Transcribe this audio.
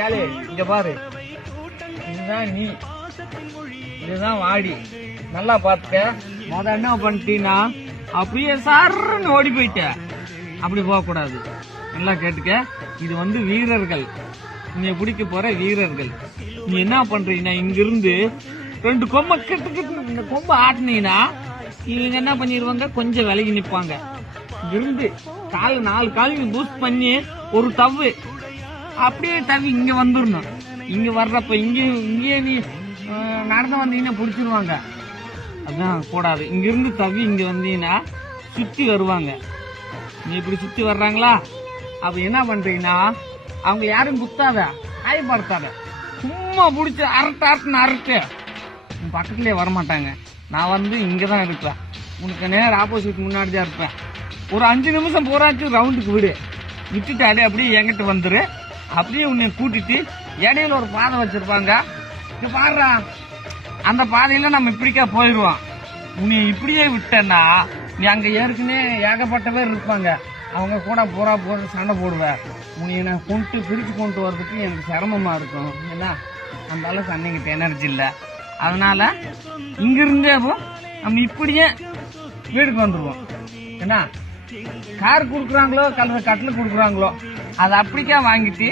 காளி இங்க பாரு, இதுதான் நீ, இதுதான் வாடி. நல்லா பாத்துக்க. என்ன பண்ணிட்டீங்கன்னா அப்படியே சாருன்னு ஓடி போயிட்ட. அப்படி போக கூடாது. நல்லா கேட்டுக்க. இது வந்து வீரர்கள், நீ பிடிக்க போற வீரர்கள். நீ என்ன பண்றீங்கன்னா இங்கிருந்து 2 கொம்பை கிட்டு இந்த கொம்பை ஆட்டினீங்கன்னா இவங்க என்ன பண்ணிடுவாங்க, கொஞ்சம் விலகி நிப்பாங்க. இங்கிருந்து 4 காலையும் பூஸ்ட் பண்ணி ஒரு தவ்வு அப்படியே தவி இங்க வந்துடணும். இங்க வர்றப்ப இங்கே நீ நடந்து வந்தீங்கன்னா பிடிச்சிருவாங்க. அதான் கூடாது. இங்கிருந்து தவி இங்க வந்தீங்கன்னா சுத்தி வருவாங்க. நீ இப்படி சுத்தி வர்றாங்களா, அப்ப என்ன பண்றீங்கன்னா அவங்க யாரும் குத்தாத, காயப்படுத்தாத, சும்மா பிடிச்சி அரட்டு பக்கத்துலயே வரமாட்டாங்க. நான் வந்து இங்கதான் இருப்பேன், உனக்கு நேரம் ஆப்போசிட் முன்னாடி தான் இருப்பேன். ஒரு 5 நிமிஷம் போராச்சு ரவுண்டுக்கு விடு, விட்டுட்டு அப்படியே என்கிட்ட வந்துரு. அப்படியே உன்னை கூட்டிட்டு இடையில ஒரு பாதை வச்சிருப்பாங்க, இங்க பாடுறா, அந்த பாதையில நம்ம இப்படிக்கா போயிடுவோம். உன்னை இப்படியே விட்டேன்னா நீ அங்க ஏற்கனவே ஏகப்பட்ட பேர் இருப்பாங்க, அவங்க கூட போற சண்டை போடுவேன். உன்னை நான் பிரிச்சு கொண்டு வர்றதுக்கு எனக்கு சிரமமா இருக்கும். ஏன்னா அந்த அளவுக்கு அன்னைக்கிட்ட எனர்ஜி இல்லை. அதனால இங்கிருந்தே நம்ம இப்படியே வீடுக்கு வந்துருவோம். ஏன்னா கார் கொடுக்குறாங்களோ கட்டில் கொடுக்குறாங்களோ அதை அப்படிக்கா வாங்கிட்டு